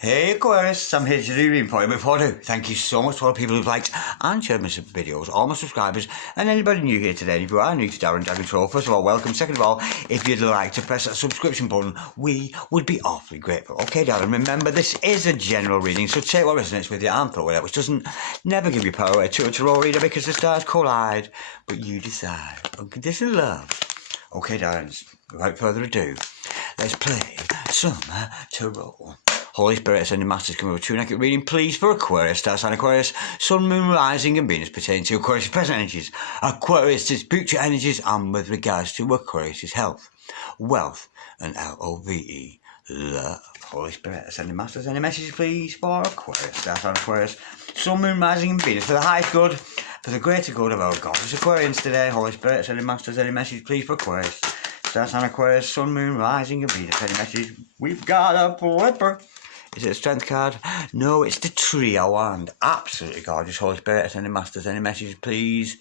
Hey Aquarius, I'm here to do reading for you. Before I do, thank you so much to all the people who've liked and shared my videos, all my subscribers, and anybody new here today. If you are new to Darren Dragon Troll, first of all, welcome. Second of all, if you'd like to press that subscription button, we would be awfully grateful. Okay, Darren, remember this is a general reading, so take what resonates with you and throw it out, which doesn't never give you power away to a tarot reader because the stars collide, but you decide. Unconditional love. Okay, Darren, without further ado, let's play some tarot. Holy Spirit, sending masters come over true and accurate reading, please, for Aquarius, star sign Aquarius, Sun, Moon, Rising and Venus pertaining to Aquarius' present energies, Aquarius' future energies, and with regards to Aquarius' health, wealth, and love. Love. Holy Spirit, sending masters, any messages, please, for Aquarius, star sign Aquarius, Sun, Moon, Rising and Venus, for the highest good, for the greater good of our goddess Aquarians today. Holy Spirit, sending masters, any messages, please, for Aquarius, star sign Aquarius, Sun, Moon, Rising and Venus, any messages. We've got a flipper. Is it a strength card? No, it's the trio wand. Absolutely gorgeous. Holy Spirit, sending masters, any messages, please,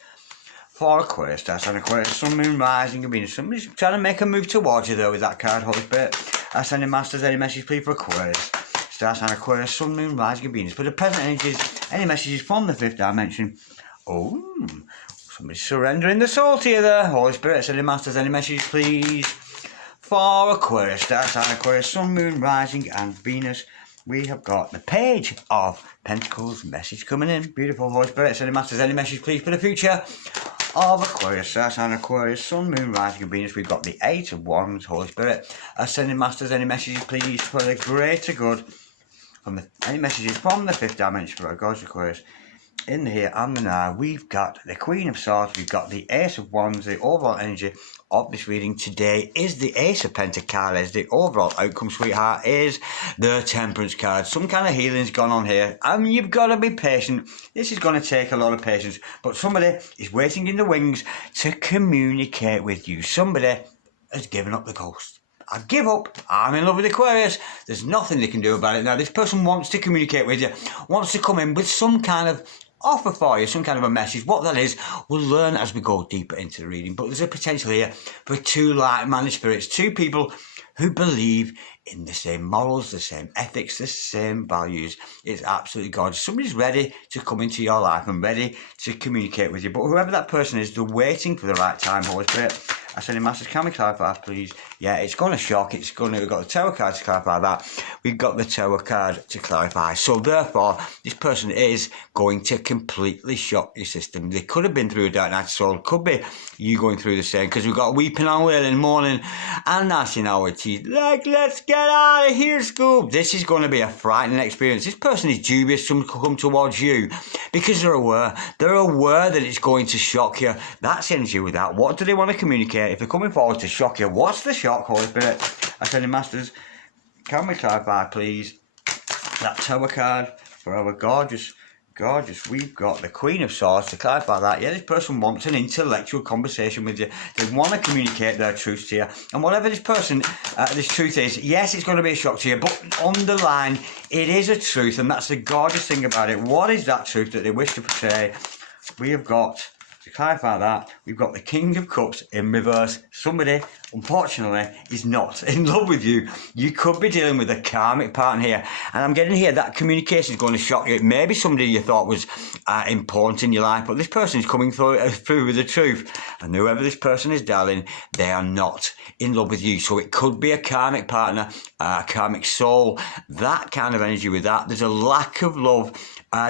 for Aquarius, star sign Aquarius, Sun, Moon, Rising and Venus. Somebody's trying to make a move towards you though with that card. Holy Spirit, sending masters, any messages, please, for Aquarius, star sign Aquarius, Sun, Moon, Rising and Venus. For the present energies, any messages from the fifth dimension. Oh, somebody's surrendering the soul to you there. Holy Spirit, sending masters, any messages, please, for Aquarius, star sign Aquarius, Sun, Moon, Rising and Venus. We have got the Page of Pentacles message coming in. Beautiful. Holy Spirit, sending masters, any message, please, for the future of Aquarius, star sign Aquarius, Sun, Moon, Rising and Venus. We've got the Eight of Wands. Holy Spirit, sending masters, any messages, please, for the greater good. Any messages from the fifth dimension for our goddess Aquarius. In the here and the now, we've got the Queen of Swords, we've got the Ace of Wands. The overall energy of this reading today is the Ace of Pentacles. The overall outcome, sweetheart, is the Temperance card. Some kind of healing's gone on here, and you've got to be patient. This is going to take a lot of patience, but somebody is waiting in the wings to communicate with you. Somebody has given up the ghost. I give up. I'm in love with Aquarius. There's nothing they can do about it. Now, this person wants to communicate with you, wants to come in with some kind of offer for you, some kind of a message. What that is, we'll learn as we go deeper into the reading. But there's a potential here for two like-minded spirits, two people who believe in the same morals, the same ethics, the same values. It's absolutely gorgeous. Somebody's ready to come into your life and ready to communicate with you. But whoever that person is, they're waiting for the right time. Holy Spirit, I said, Masters, can we clarify, please? Yeah, it's going to shock. We've got the Tower card to clarify that. We've got the Tower card to clarify. So therefore, this person is going to completely shock your system. They could have been through a dark night of soul. Could be you going through the same, because we've got weeping and wailing, mourning and gnashing our teeth. Like, let's get out of here, Scoob. This is going to be a frightening experience. This person is dubious to come towards you because they're aware. They're aware that it's going to shock you. That's the energy with that. What do they want to communicate? If they're coming forward to shock you, what's the shock, Holy Spirit? I said, Masters, can we clarify, please, that Tower card for our gorgeous, we've got the Queen of Swords to clarify that. Yeah, this person wants an intellectual conversation with you. They want to communicate their truth to you. And whatever this person, this truth is, yes, it's going to be a shock to you, but underline, it is a truth, and that's the gorgeous thing about it. What is that truth that they wish to portray? We have got, to clarify that, we've got the King of Cups in reverse. Somebody, unfortunately, is not in love with you. You could be dealing with a karmic partner here. And I'm getting here that communication is going to shock you. It may be somebody you thought was important in your life, but this person is coming through with the truth. And whoever this person is, darling, they are not in love with you. So it could be a karmic partner, a karmic soul, that kind of energy with that. There's a lack of love.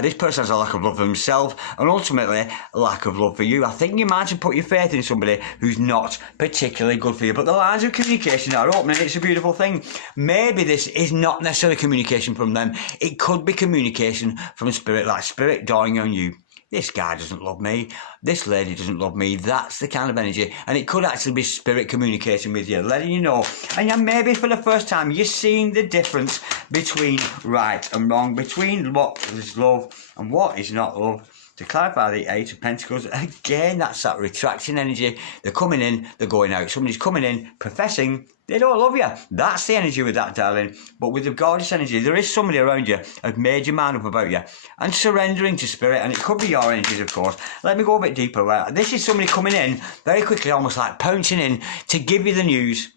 This person has a lack of love for himself and ultimately a lack of love for you. I think you might have put your faith in somebody who's not particularly good for you, but the lines of communication are open and it's a beautiful thing. Maybe this is not necessarily communication from them. It could be communication from spirit, like spirit dawning on you. This guy doesn't love me. This lady doesn't love me. That's the kind of energy. And it could actually be spirit communicating with you, letting you know. And maybe for the first time, you're seeing the difference between right and wrong, between what is love and what is not love. To clarify the Eight of Pentacles, again, that's that retraction energy. They're coming in, they're going out. Somebody's coming in, professing they don't love you. That's the energy with that, darling. But with the gorgeous energy, there is somebody around you who's made your mind up about you and surrendering to spirit. And it could be your energies, of course. Let me go a bit deeper. Right? This is somebody coming in very quickly, almost like pouncing in to give you the news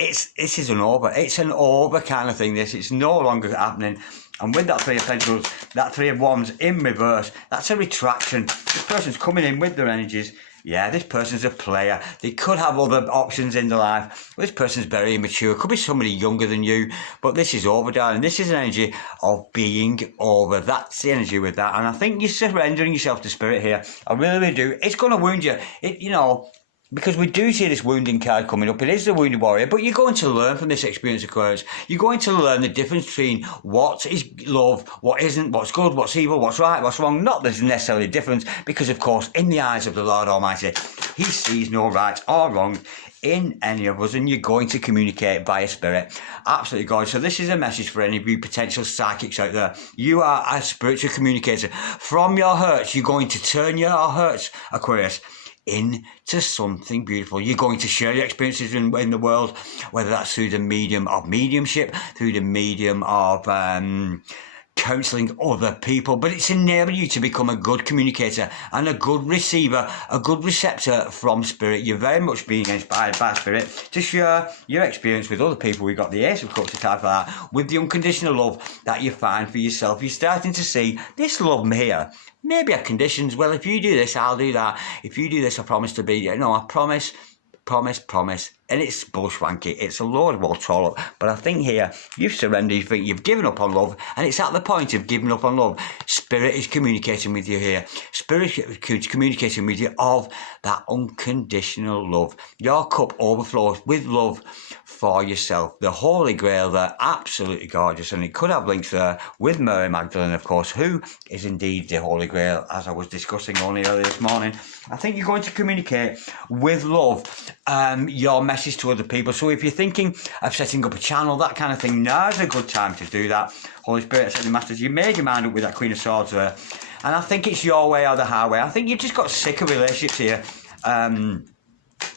this is an over. It's an over kind of thing. It's no longer happening. And with that Three of Pentacles, that Three of Wands in reverse, that's a retraction. This person's coming in with their energies. Yeah, this person's a player. They could have other options in their life. This person's very immature. Could be somebody younger than you. But this is over, darling. This is an energy of being over. That's the energy with that. And I think you're surrendering yourself to spirit here. I really, really do. It's going to wound you. Because we do see this wounding card coming up. It is the wounded warrior, but you're going to learn from this experience, Aquarius. You're going to learn the difference between what is love, what isn't, what's good, what's evil, what's right, what's wrong. Not there's necessarily a difference, because of course, in the eyes of the Lord Almighty, he sees no right or wrong in any of us, and you're going to communicate via spirit. Absolutely gorgeous. So this is a message for any of you potential psychics out there. You are a spiritual communicator. From your hurts, you're going to turn your hurts, Aquarius, into something beautiful. You're going to share your experiences in the world, whether that's through the medium of mediumship, through the medium of counselling other people, but it's enabled you to become a good communicator and a good receiver, a good receptor from spirit. You're very much being inspired by spirit to share your experience with other people. We've got the Ace of Cups to card for that, with the unconditional love that you find for yourself. You're starting to see this love here. Maybe at conditions. Well, if you do this, I'll do that. If you do this, I promise to be. I promise. And it's bullshwanky. It's a load of all troll up. But I think here, you've surrendered, you think you've given up on love, and it's at the point of giving up on love. Spirit is communicating with you here. Spirit is communicating with you of that unconditional love. Your cup overflows with love for yourself. The Holy Grail there, absolutely gorgeous. And it could have links there with Mary Magdalene, of course, who is indeed the Holy Grail, as I was discussing only earlier this morning. I think you're going to communicate with love your message to other people. So if you're thinking of setting up a channel, that kind of thing, now's a good time to do that. Holy Spirit, Setting Masters, you made your mind up with that Queen of Swords there. And I think it's your way or the highway. I think you've just got sick of relationships here.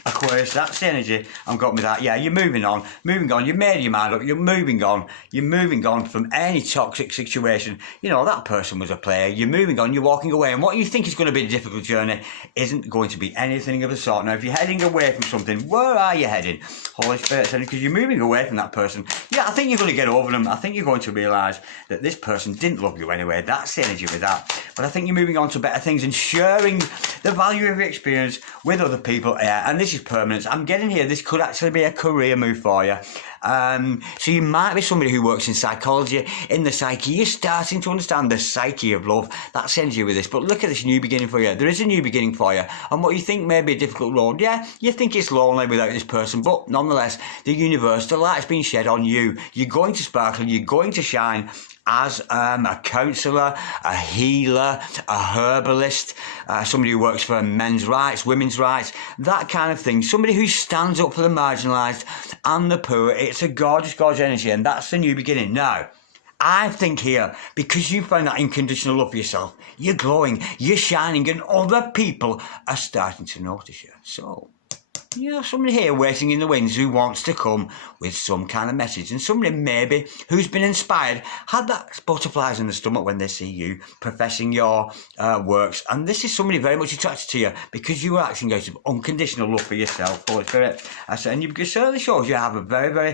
Aquarius, that's the energy I'm got with that. Yeah, you're moving on. You made your mind up. You're moving on from any toxic situation. That person was a player. You're moving on. You're walking away. And what you think is going to be a difficult journey isn't going to be anything of the sort. Now, if you're heading away from something, where are you heading? Holy Spirit, because you're moving away from that person. Yeah, I think you're going to get over them. I think you're going to realise that this person didn't love you anyway. That's the energy with that. But I think you're moving on to better things and sharing the value of your experience with other people. Yeah, and this is permanence. I'm getting here, this could actually be a career move for you. So you might be somebody who works in psychology, in the psyche. You're starting to understand the psyche of love. That's energy with this. But look at this new beginning for you. There is a new beginning for you. And what you think may be a difficult road, yeah, you think it's lonely without this person. But nonetheless, the universe, the light's been shed on you. You're going to sparkle. You're going to shine as a counsellor, a healer, a herbalist, somebody who works for men's rights, women's rights, that kind of thing. Somebody who stands up for the marginalised and the poor. It's a gorgeous, gorgeous energy, and that's the new beginning. Now, I think here, because you found that unconditional love for yourself, you're glowing, you're shining, and other people are starting to notice you. So, somebody here waiting in the wings who wants to come with some kind of message, and somebody maybe who's been inspired, had that butterflies in the stomach when they see you professing your works. And this is somebody very much attracted to you because you are acting out of unconditional love for yourself, Holy Spirit. And it certainly shows you have a very, very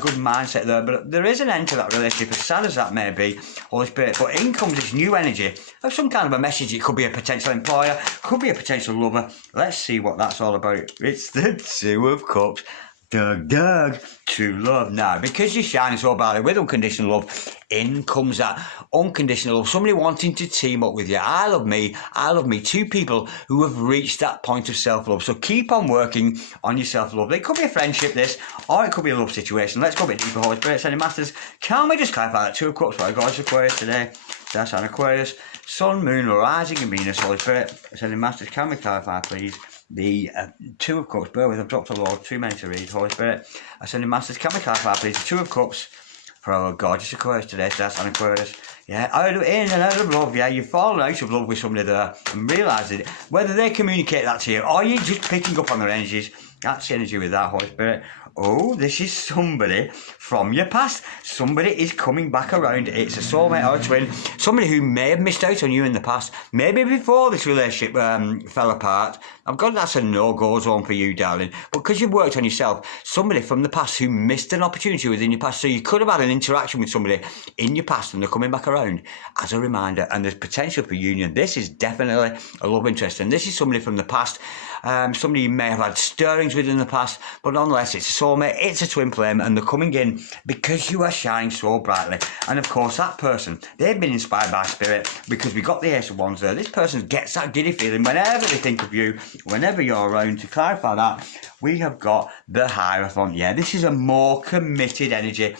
good mindset there. But there is an end to that relationship, as sad as that may be, Holy Spirit. But in comes this new energy of some kind of a message. It could be a potential employer, could be a potential lover. Let's see what that's all about. It's the Two of Cups. Doug, true love. Now, because you're shining so badly with unconditional love, in comes that unconditional love. Somebody wanting to team up with you. I love me. Two people who have reached that point of self-love. So keep on working on your self-love. It could be a friendship, this, or it could be a love situation. Let's go a bit deeper, Holy Spirit, Setting Masters. Can we just clarify that Two of Cups for our gorgeous Aquarius today? That's an Aquarius. Sun, Moon, Rising, and Venus, Holy Spirit, Setting Masters. Can we clarify, please? The Two of Cups, bear with, I've dropped a load, too many to read. Holy Spirit, Ascending Masters, can we clarify please? The Two of Cups for our gorgeous Aquarius today. So that's an Aquarius. Yeah, in and out of love. Yeah, you've fallen out of love with somebody there and realised it. Whether they communicate that to you or you're just picking up on their energies, that's the energy with that, Holy Spirit. Oh, this is somebody from your past. Somebody is coming back around. It's a soulmate or a twin. Somebody who may have missed out on you in the past. Maybe before this relationship fell apart. I've got that's a no-go zone for you, darling. But because you've worked on yourself, somebody from the past who missed an opportunity within your past. So you could have had an interaction with somebody in your past and they're coming back around as a reminder. And there's potential for union. This is definitely a love interest. And this is somebody from the past. Somebody you may have had stirrings with in the past, but nonetheless, it's a soulmate, it's a twin flame, and they're coming in because you are shining so brightly. And of course, that person, they've been inspired by spirit because we got the Ace of Wands there. This person gets that giddy feeling whenever they think of you, whenever you're around. To clarify that, we have got the Hierophant. Yeah, this is a more committed energy.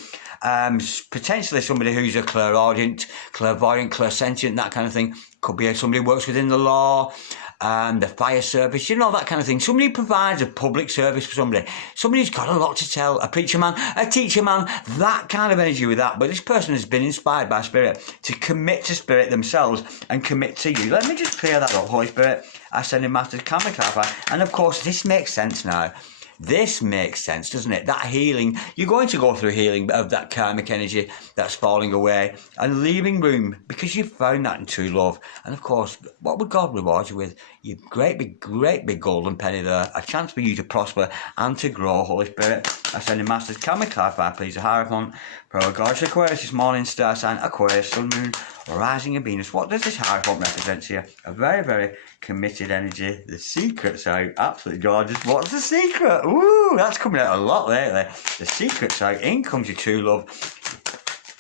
Potentially somebody who's a clairaudient, clairvoyant, clairsentient, that kind of thing. Could be somebody who works within the law, the fire service, you know, that kind of thing. Somebody who provides a public service for somebody. Somebody who's got a lot to tell. A preacher man, a teacher man, that kind of energy with that. But this person has been inspired by spirit to commit to spirit themselves and commit to you. Let me just clear that up, Holy Spirit. Ascending Masters, can we clarify? And of course, this makes sense now. This makes sense, doesn't it? That healing, you're going to go through healing of that karmic energy that's falling away and leaving room because you've found that in true love. And of course, what would God reward you with? Your great big golden penny there. A chance for you to prosper and to grow, Holy Spirit. Ascending Masters, can we clarify, please? The Hierophant, Pearl Gorgeous Aquarius, this morning, star sign, Aquarius, Sun, Moon, Rising in Venus. What does this Hierophant represent here? A very, very committed energy. The secret's out. Absolutely gorgeous. What's the secret? Ooh, that's coming out a lot lately. The secret's out. In comes your true love.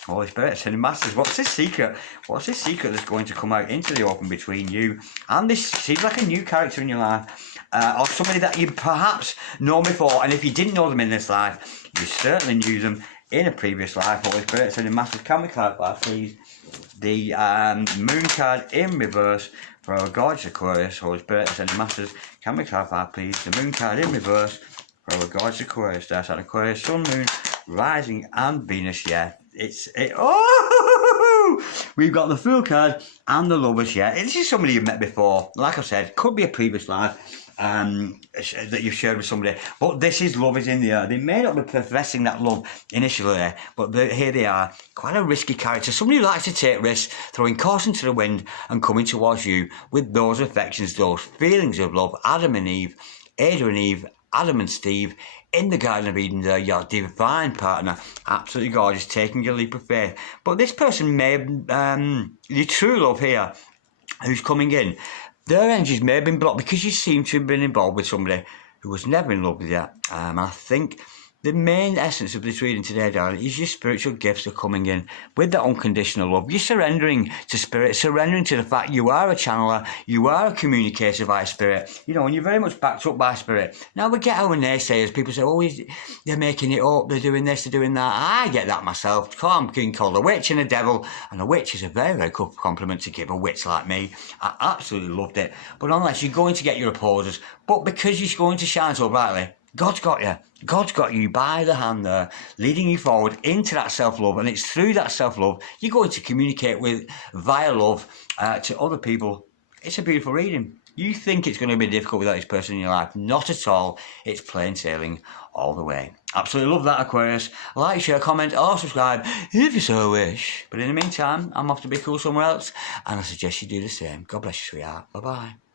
Holy Spirit, Ascending Masters. What's this secret? What's this secret that's going to come out into the open between you and this seems like a new character in your life? Or somebody that you perhaps know before. And if you didn't know them in this life, you certainly knew them in a previous life. Holy Spirit, Ascending Masters. Can we clarify, please? The Moon card in reverse for our gorgeous Aquarius, Holy Spirit, Ascending Masters. Can we clarify, please? The Moon card in reverse for our gorgeous Aquarius, star sign Aquarius, Sun, Moon, Rising, and Venus. Yeah, oh, we've got the Fool card and the Lovers. Yeah, this is somebody you've met before. Like I said, could be a previous life. That you've shared with somebody, but this is love is in the air. They may not be professing that love initially, but here they are, quite a risky character, somebody who likes to take risks, throwing caution to the wind and coming towards you with those affections, those feelings of love. Adam and Eve, Ada and Eve, Adam and Steve in the Garden of Eden there, your divine partner, absolutely gorgeous, taking your leap of faith. But this person may have your true love here who's coming in. Their energies may have been blocked because you seem to have been involved with somebody who was never in love with you. I think the main essence of this reading today, darling, is your spiritual gifts are coming in with that unconditional love. You're surrendering to spirit, surrendering to the fact you are a channeler, you are a communicator by spirit, you know, and you're very much backed up by spirit. Now, we get our naysayers. People say, oh, they're making it up, they're doing this, they're doing that. I get that myself. I'm being called a witch and a devil, and a witch is a very, very good compliment to give a witch like me. I absolutely loved it. But unless you're going to get your opposers, but because you're going to shine so brightly, God's got you. God's got you by the hand there, leading you forward into that self-love. And it's through that self-love you're going to communicate with, via love, to other people. It's a beautiful reading. You think it's going to be difficult without this person in your life. Not at all. It's plain sailing all the way. Absolutely love that, Aquarius. Like, share, comment, or subscribe if you so wish. But in the meantime, I'm off to be cool somewhere else. And I suggest you do the same. God bless you, sweetheart. Bye-bye.